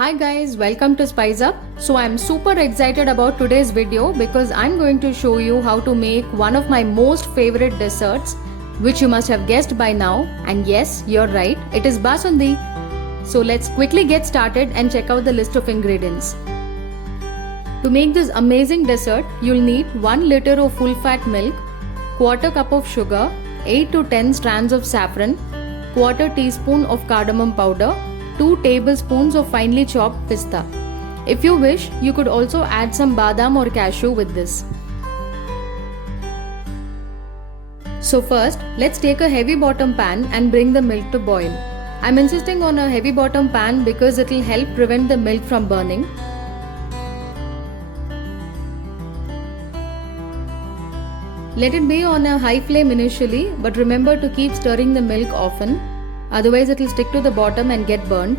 Hi guys, welcome to Spice Up. So I'm super excited about today's video because I'm going to show you how to make one of my most favorite desserts, which you must have guessed by now. And yes, you're right, it is Basundi. So let's quickly get started and check out the list of ingredients. To make this amazing dessert, you'll need 1 liter of full fat milk, quarter cup of sugar, 8 to 10 strands of saffron, quarter teaspoon of cardamom powder, 2 tablespoons of finely chopped pista. If you wish, you could also add some badam or cashew with this. So first, let's take a heavy bottom pan and bring the milk to boil. I'm insisting on a heavy bottom pan because it will help prevent the milk from burning. Let it be on a high flame initially, but remember to keep stirring the milk often. Otherwise it will stick to the bottom and get burnt.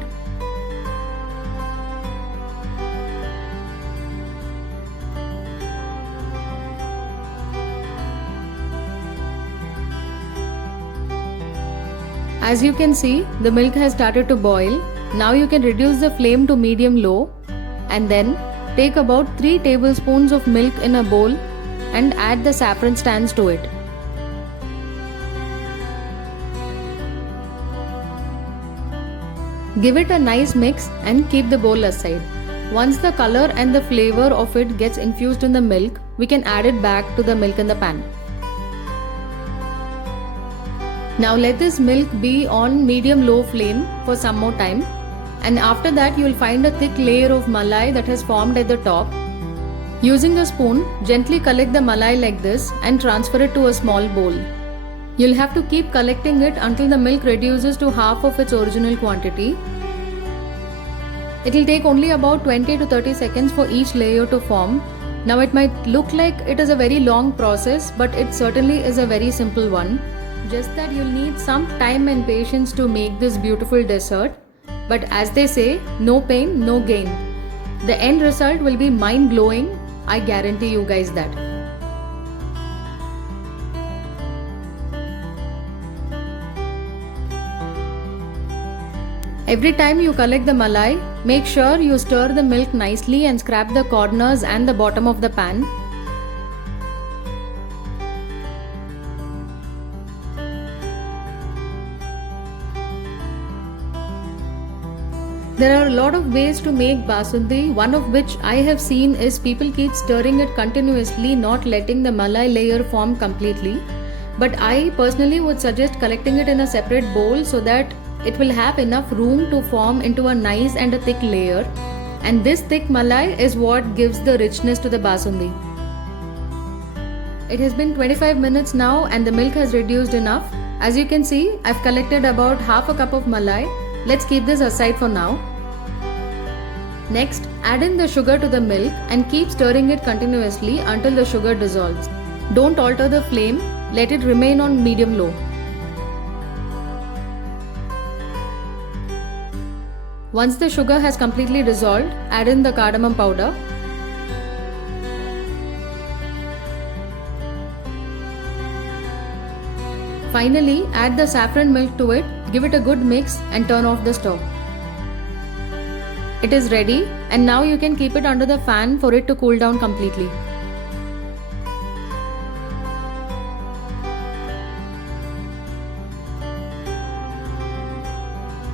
As you can see, the milk has started to boil. Now you can reduce the flame to medium-low and then take about 3 tablespoons of milk in a bowl and add the saffron strands to it. Give it a nice mix and keep the bowl aside. Once the color and the flavor of it gets infused in the milk, we can add it back to the milk in the pan. Now let this milk be on medium-low flame for some more time, and after that you will find a thick layer of malai that has formed at the top. Using a spoon, gently collect the malai like this and transfer it to a small bowl. You'll have to keep collecting it until the milk reduces to half of its original quantity. It will take only about 20 to 30 seconds for each layer to form. Now it might look like it is a very long process, but it certainly is a very simple one. Just that you'll need some time and patience to make this beautiful dessert. But as they say, no pain, no gain. The end result will be mind-blowing. I guarantee you guys that. Every time you collect the malai, make sure you stir the milk nicely and scrap the corners and the bottom of the pan. There are a lot of ways to make basundi, one of which I have seen is people keep stirring it continuously, not letting the malai layer form completely. But I personally would suggest collecting it in a separate bowl so that it will have enough room to form into a nice and a thick layer. And this thick malai is what gives the richness to the basundi. It has been 25 minutes now and the milk has reduced enough. As you can see, I've collected about half a cup of malai. Let's keep this aside for now. Next, add in the sugar to the milk and keep stirring it continuously until the sugar dissolves. Don't alter the flame, let it remain on medium-low. Once the sugar has completely dissolved, add in the cardamom powder. Finally, add the saffron milk to it, give it a good mix and turn off the stove. It is ready and now you can keep it under the fan for it to cool down completely.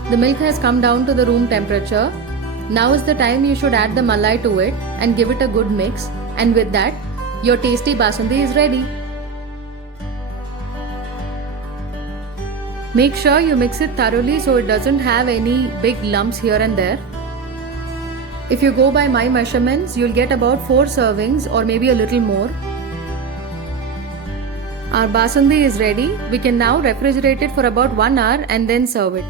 The milk has come down to the room temperature. Now is the time you should add the malai to it and give it a good mix, and with that, your tasty basundi is ready. Make sure you mix it thoroughly so it doesn't have any big lumps here and there. If you go by my measurements, you'll get about 4 servings or maybe a little more. Our basundi is ready. We can now refrigerate it for about 1 hour and then serve it.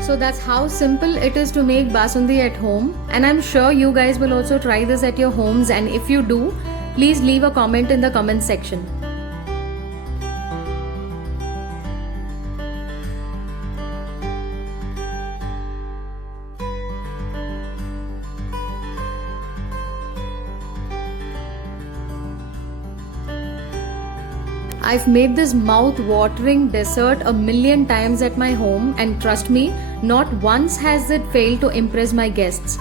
So that's how simple it is to make basundi at home, and I'm sure you guys will also try this at your homes, and if you do, please leave a comment in the comment section. I've made this mouth-watering dessert a million times at my home, and trust me, not once has it failed to impress my guests.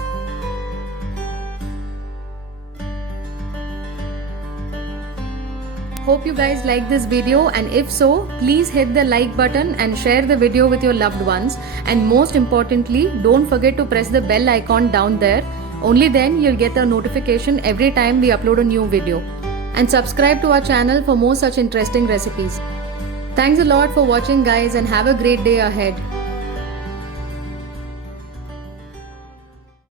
Hope you guys like this video, and if so, please hit the like button and share the video with your loved ones. And most importantly, don't forget to press the bell icon down there. Only then you'll get a notification every time we upload a new video. And subscribe to our channel for more such interesting recipes. Thanks a lot for watching guys, and have a great day ahead.